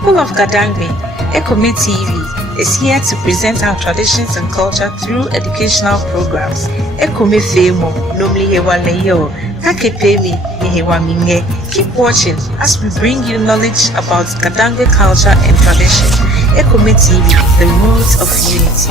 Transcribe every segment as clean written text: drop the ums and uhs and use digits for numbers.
People of Kadangme, Kpone TV is here to present our traditions and culture through educational programs. Kpone Femo, Nomli Hewa Leyo, Kakepemi, Hewa Minge. Keep watching as we bring you knowledge about Kadangme culture and tradition. Kpone TV, the roots of unity.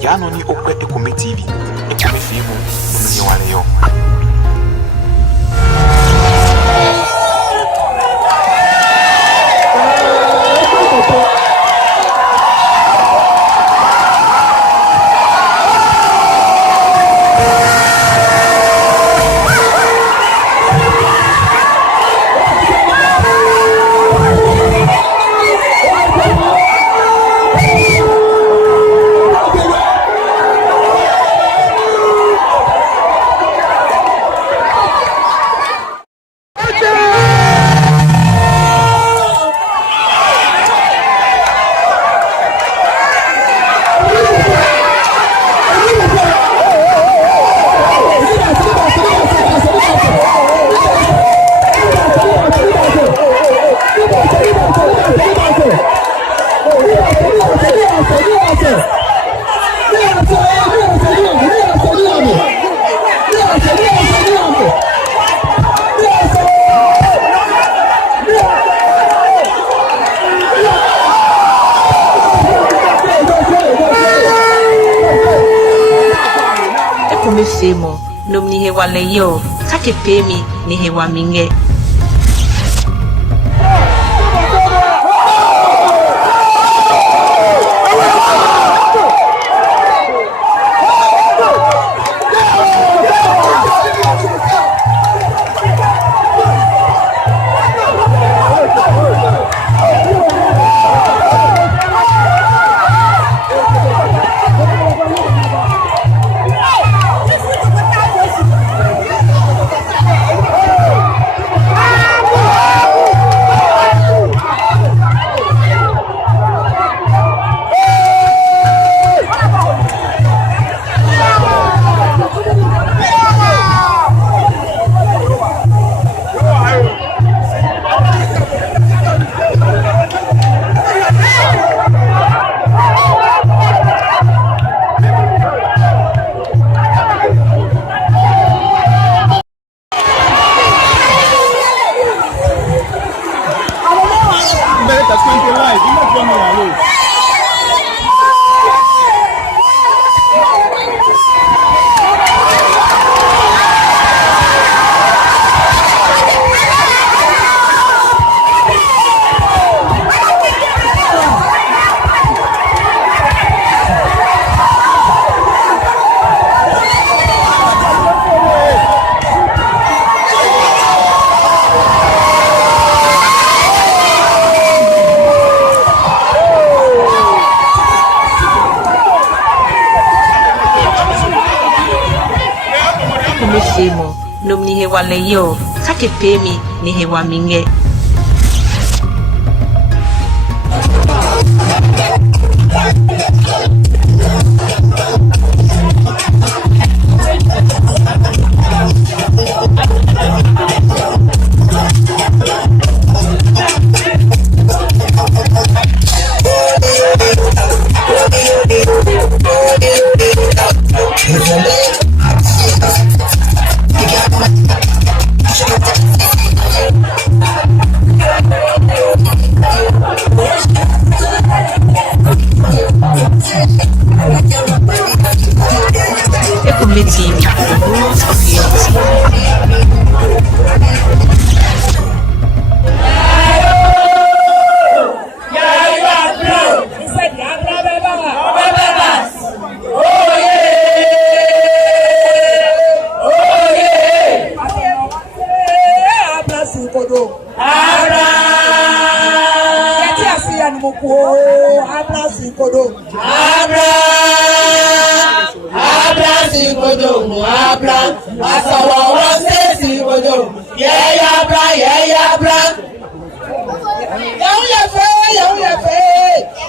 Janoni okwe Kpone TV, Kpone Femo, Nomli Hewa Leyo. femo nomni hewale yo kakepemi ni hewaminge. Femo nomni hewale yo kakepemi ni hewaminge. Kpone TV, the rules of unity.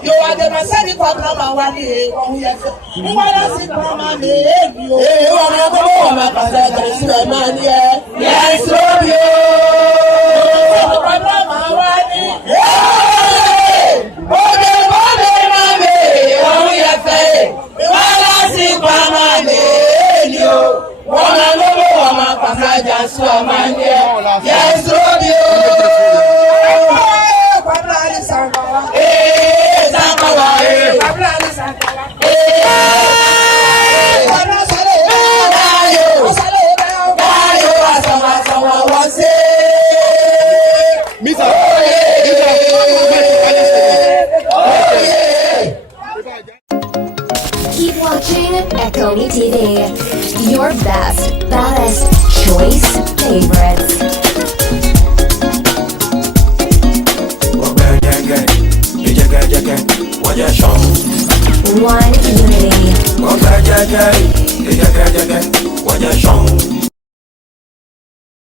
You are the Masani Papa, one year, you want to see Mama, you are not the one that man, yes, love you. Yes, love you. Keep watching Kpone TV, your best, baddest choice favorites. One unity.